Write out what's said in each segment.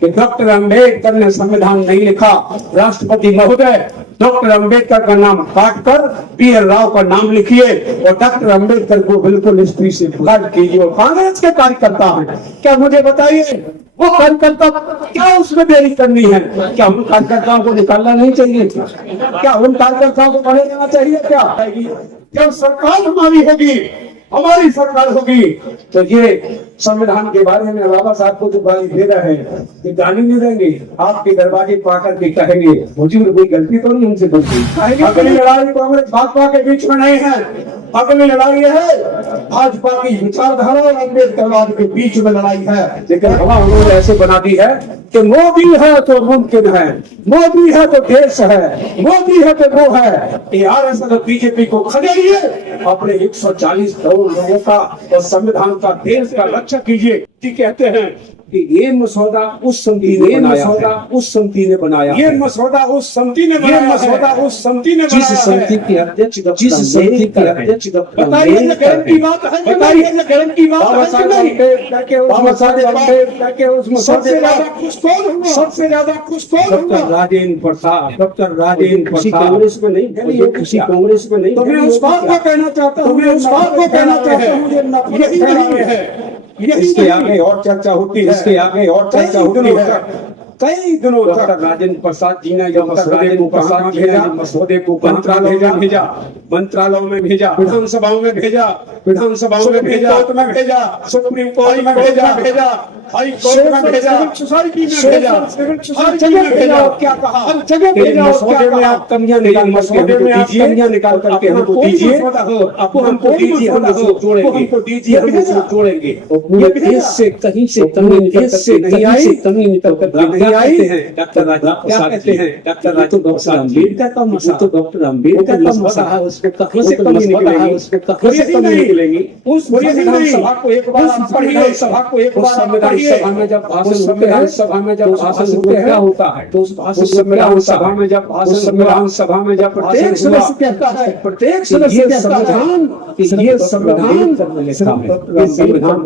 कि डॉक्टर अंबेडकर ने संविधान नहीं लिखा। राष्ट्रपति महोदय, डॉक्टर अंबेडकर का नाम काटकर पीएल राव का नाम लिखिए और डॉक्टर अंबेडकर को बिल्कुल स्त्री से अलग कीजिए। और कांग्रेस के कार्यकर्ता हैं, क्या मुझे बताइए वो कार्यकर्ता क्या उसमें देरी करनी है? क्या उन कार्यकर्ताओं को निकालना नहीं चाहिए? क्या उन कार्यकर्ताओं को बढ़े जाना चाहिए? क्या सरकार हमारी सरकार होगी तो ये संविधान के बारे में बाबा साहब को जो गाली दे रहे हैं, ये गाली नहीं देंगे, आपके दरवाजे पर आकर के कहेंगे हुजूर कोई गलती तो नहीं हमसे गलती। अगली लड़ाई कांग्रेस भाजपा के बीच में नहीं है, अगली लड़ाई है भाजपा की विचारधारा और अम्बेडकरवाद के बीच में लड़ाई है। लेकिन हवा उन्होंने ऐसे बना दी है कि मोदी है तो मुमकिन है, मोदी है तो देश है, मोदी है तो वो है। आरएसएस और बीजेपी को खदेड़िए, अपने 140 करोड़ लोगों का और संविधान का देश का रक्षा कीजिए। जी कहते हैं कि ये मसौदा उस समिति ने बनाया, ये मसौदा उस समिति ने बनाया, जिस समिति के अध्यक्ष बताइए गारंटी बात है, बताइए गारंटी बात है। बाबा साहब अम्बेडकर के उस मसौदे का सबसे ज्यादा खुश कौन? डॉक्टर राजेंद्र प्रसाद। डॉक्टर राजेंद्र प्रसाद कांग्रेस में नहीं, किसी कांग्रेस में नहीं। तो मैं उस बात को कहना चाहता हूँ, इसके आगे और चर्चा होती है, इसके आगे और चर्चा होती है। कई दिनों तक राजेंद्र प्रसाद जी ने मसौदे को मंत्रालयों में भेजा, विधानसभाओं में भेजा, कोर्ट में भेजा, सुप्रीम कोर्ट में भेजा, हाई कोर्ट में भेजा, सोसाइटी में भेजा, हर जगह भेजा। क्या कहा? हर जगह भेजा। मसौदे में आप कमियां निकाल करके हमको दीजिए, आपको हमको दीजिए, हम उसको जोड़ेंगे। पूरे देश से कहीं से कमी निकल कर आई है। डॉक्टर राजेंद्र प्रसाद कहते हैं, डॉक्टर राजेंद्र प्रसाद अम्बेडकर का मसौदा, तो डॉक्टर अम्बेडकर का मसौदा है, उसको कहां से कमी निकलेगी? उसको कहां से कमी निकलेगी? उस संविधान सभा को एक बार पढ़िए, सभा को एक बार संविधान सभा में जब भाषण होते हैं, सभा में जब भाषण होते हैं क्या होता है? तो उस भाषण संविधान सभा में जब भाषण संविधान सभा में जब प्रत्येक सदस्य कहता है, प्रत्येक सदस्य संविधान ये संविधान संविधान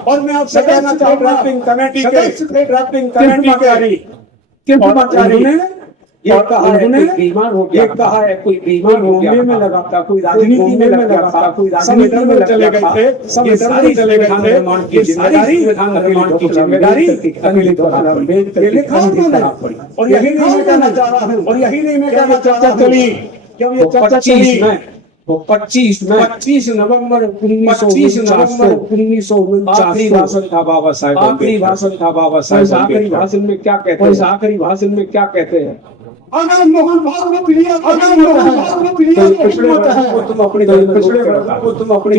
और मैं आपसे कहना चाहूंगा ड्राफ्टिंग कमेटी के कर्मचारी ने ये कहा है बीमार हो गया, कोई बीमार हो गया में लगाता, कोई राजनीति में लगाता, कोई राजनीति में चले गए थे, ये सारी चले गए थे। ये सारी विधान निर्माण की जिम्मेदारी ये लिखा पड़ी। और यही नहीं मैं कहना चाह रहा हूँ, और यही नहीं मैं कहना चर्चा चली, जब ये चर्चा चली तो 25 नवंबर 1949 आखिरी भाषण था बाबा साहब। आखिरी भाषण में क्या कहते हैं? आखिरी भाषण में क्या कहते हैं? अगर मोहन भागवत प्रिय, अगर मोहन भागवत प्रिय तुम अपने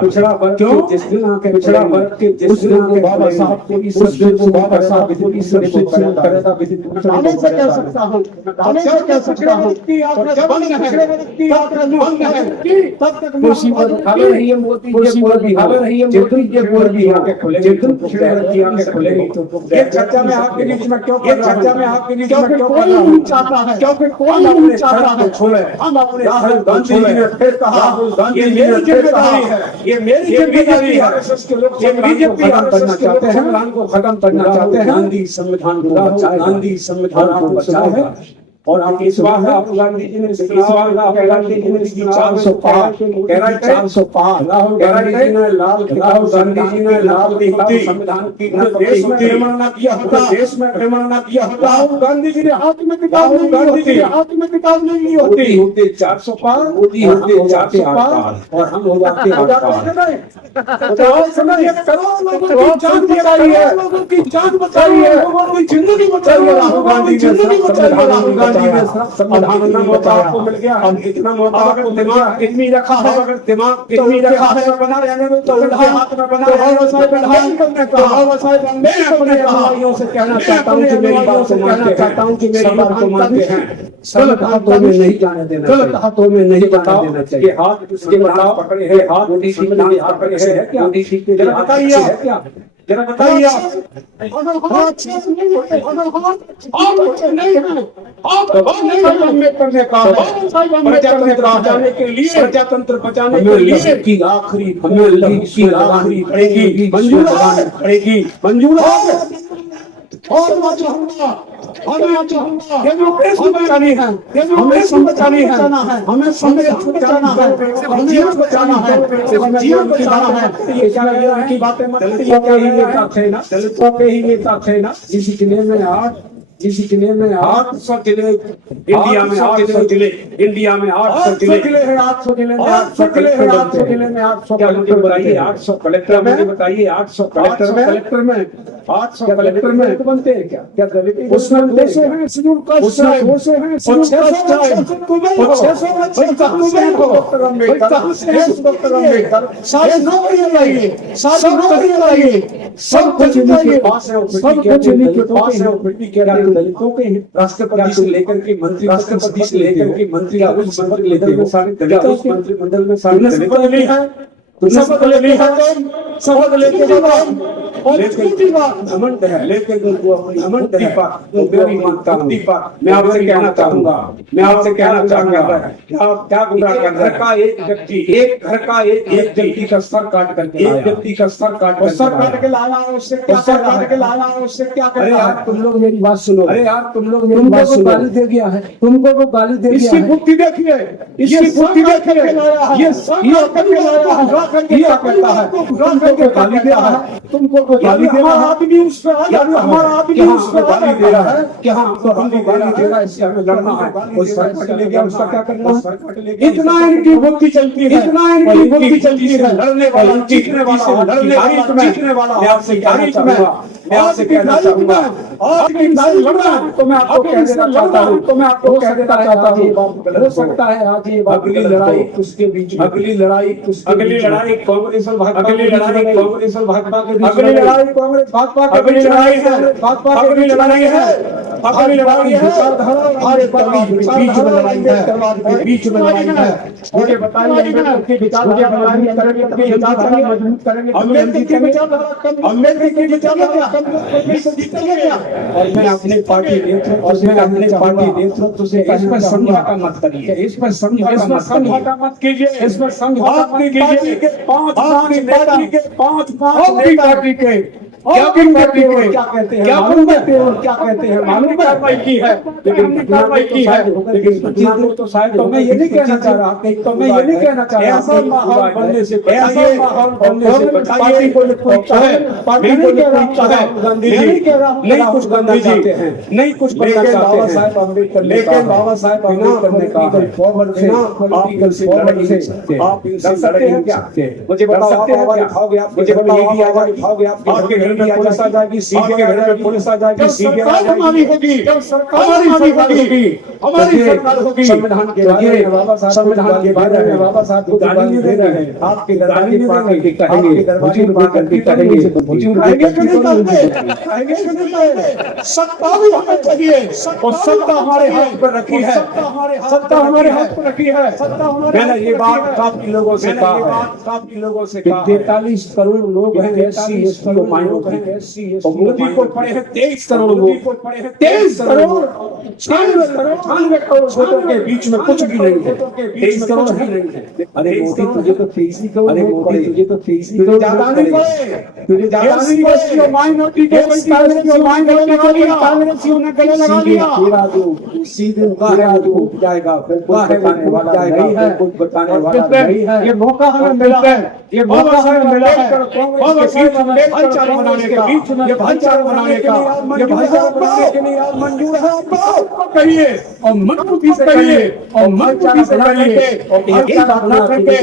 पिछड़ा वर्ग क्यों? जिस दिन पिछड़ा वर्ग के जिस दिन बाबा साहब को इस दिन को बाबा साहब को इस करेगा विधि मैं से कह सकता हूं, मैं से कह सकता हूं कि आप बंद है, तब तक मुसीबत खाली रही है। मोदी जी बोल भी खाली रही है, जितनी ये बोल भी आके खुले, जितनी पिछड़े वर्ग की आंखें खुलेगी। ये चर्चा में आपके बीच में क्यों कर रहा हूं? चाहता है क्योंकि कोई नहीं चाहता है छोड़े। हम अपने राहुल गांधी जी ने फिर कहा, ये मेरी जिम्मेदारी है, ये मेरी जिम्मेदारी है। के लोग बीजेपी करना चाहते हैं, संविधान को खत्म करना चाहते हैं। गांधी संविधान को बचाए, गांधी संविधान को बचाए। और आप इस बार राहुल गांधी जी ने 400 पार, 400 पार राहुल गांधी जी ने लाल संविधान की देश में भ्रमण न किया होता, देश में भ्रमण न किया होता। राहुल गांधी जी ने हाथ में किताब नहीं होती, होते 400 पार, मोदी होते 400 पार और हम हो जाते 8 पार। करोड़ों लोगों की जान बचाई है, लोगों की जान बचाई है, लोगों की जिंदगी बचाई है। राहुल गांधी जिंदगी बचाई है, राहुल गांधी ने संविधान का मौका आपको मिल गया। हम इतना मौका आपको दिमाग कितनी रखा है, अगर दिमाग कितनी रखा है बना रहने में तो उनके हाथ में बना है। मैं अपने भाइयों से कहना चाहता हूँ कि मेरी बात को मानते हैं, गलत हाथों में नहीं जाने देना, गलत हाथों में नहीं जाने देना चाहिए। हाथ उसके बताओ पकड़े हैं, हाथ मोदी जी के हाथ पकड़े हैं क्या? मोदी जी के बताइए क्या जरा बताइए आप नहीं है, आप अम्बेडकर ने कहा बचाने के लिए, प्रजातंत्र बचाने के लिए की आखिरी हमें की आखिरी पड़ेगी, मंजूर पड़ेगी, मंजूर और डेमोक्रेसी बचानी है, हमें बचानी है, हमें संविधान बचाना है, जीवन बचाना है, जीवन बचाना है। ये क्या की बातें मत करिए, क्या ही नेता थे ना, दलितों के ही नेता थे ना। इसी जिले में 800 जिले, इंडिया में 800 जिले, इंडिया में 800 जिले हैं, 800 जिले में 800 जिले में 800 कलेक्टर बताइए, 800 कलेक्टर में बताइए, 800 कलेक्टर में 800 कलेक्टर में बनते हैं क्या? क्या दलित उसमें 200 हैं शेड्यूल कास्ट है, 200 हैं शेड्यूल कास्ट है, 600 डॉक्टर अम्बेडकर सारी नौकरियां लाइए, सारी नौकरियां लाइए, सब कुछ इनके पास है, सब कुछ इनके पास है। फिर भी क्या दलितों के राष्ट्रपति से लेकर के मंत्री, राष्ट्रपति से लेकर के मंत्री, मंत्रिमंडल में सारे दलित, मंत्रिमंडल में सारे दलित है, शपथ लेनी है, शपथ लेके अमन है, लेकिन उनको अपनी अमन है, मेरी मानता हूँ। मैं आपसे कहना चाहूंगा, क्या गुमराह कर घर का एक व्यक्ति, एक घर का एक व्यक्ति का सर काट करके, एक व्यक्ति का सर काट के लाया, उससे क्या अरे यार तुम लोग मेरी बात सुनो, अरे यार तुम लोग मेरी बात सुनो, गाली दे गया है, तुमको वो गाली दे गया है, इसकी बुद्धि देखिए, इसकी बुद्धि देखिए, ये करके लाया है, क्या करता है, तुमको गाली दे रहा है, तुमको गाली दे रहा है, आदमी उस पे हमारा आदमी उस पे गाली दे रहा है कि हमको गाली दे रहा है, इससे हमें लड़ना है, वो सर कट ले गया, उसका क्या करना है? इतना इनकी बुद्धि चलती है, इतना इनकी बुद्धि चलती है, लड़ने वाला जीतने वाला, लड़ने वाला जीतने वाला। मैं आपसे कहना चाहूंगा, मैं आपसे कहना चाहूंगा, आज की लड़ाई लड़ना तो मैं आपको कह देना चाहता हूँ, तो मैं आपको कह देना चाहता हूँ, हो सकता है आज ये अगली लड़ाई उसके बीच, अगली लड़ाई कांग्रेस और भाजपा, अगली लड़ाई कांग्रेस और भाजपा के बीच, अगली लड़ाई कांग्रेस भाजपा की लड़ाई है, भाजपा की लड़ाई है, अगली लड़ाई है हमारे बीच में लड़ाई है, बीच में लड़ाई है। मुझे बताइए अम्बेडकर की विचारधारा मजबूत करेंगे, अम्बेडकर की विचारधारा जीतेंगे क्या? और मैं अपनी पार्टी नेतृत्व से इस पर समझौता मत करिए, इस पर समझौता मत कीजिए, इस पर समझौता मत कीजिए। 5 पार्टी के क्या कहते हैं मालूम कार्रवाई की है, लेकिन कार्रवाई की है, लेकिन तो शायद तो मैं ये नहीं कहना चाह रहा, तो मैं ये नहीं कहना चाह रहा, ऐसा माहौल बनने से पार्टी को है, पार्टी को है, गांधी जी नहीं कुछ बनना चाहते हैं, नहीं कुछ बनना चाहते हैं, लेकिन बाबा साहेब अम्बेडकर ने कहा पॉलिटिकल से आप इनसे सकते हैं क्या? मुझे बताओ, मुझे बताओ, आपके घर में पुलिस आ जाएगी, सीधे घर में पुलिस आ जाएगी, सीधे हमारी होगी, हमारी सरकार होगी, संविधान के बारे में बाबा साहब को गाली नहीं दे रहे हैं, आपके गाली नहीं देंगे, कहेंगे सत्ता भी हमें चाहिए, और सत्ता हमारे हाथ पर रखी है, सत्ता हमारे हाथ पर रखी है। मैंने ये बात काफी लोगों से कहा, 43 करोड़ लोग हैं एससी एसटी माइनॉरिटी, और मोदी को पड़े हैं 23 करोड़ लोग, 23 करोड़ 98 करोड़ वोटों के बीच में कुछ भी नहीं है, 23 करोड़ ही नहीं है। अरे मोदी तुझे तो 23 ही करोड़, तुझे ज्यादा नहीं पड़े, तुझे ज्यादा नहीं पड़े, माइनॉरिटी के कांग्रेसियों ने गले लगा लिया, सीधे जाएगा, फिर बताने वाला नहीं है, कुछ बताने वाला नहीं है। ये मौका हमें मिला है, ये मौका हमें मिला है भाईचारा बनाने का, ये भाईचारा बनाने का, ये भाईचारा बनाने के लिए आप मंजूर है, आपको कहिए और मजबूती से कहिए, और मजबूती से कहिए, और एक बात ना करके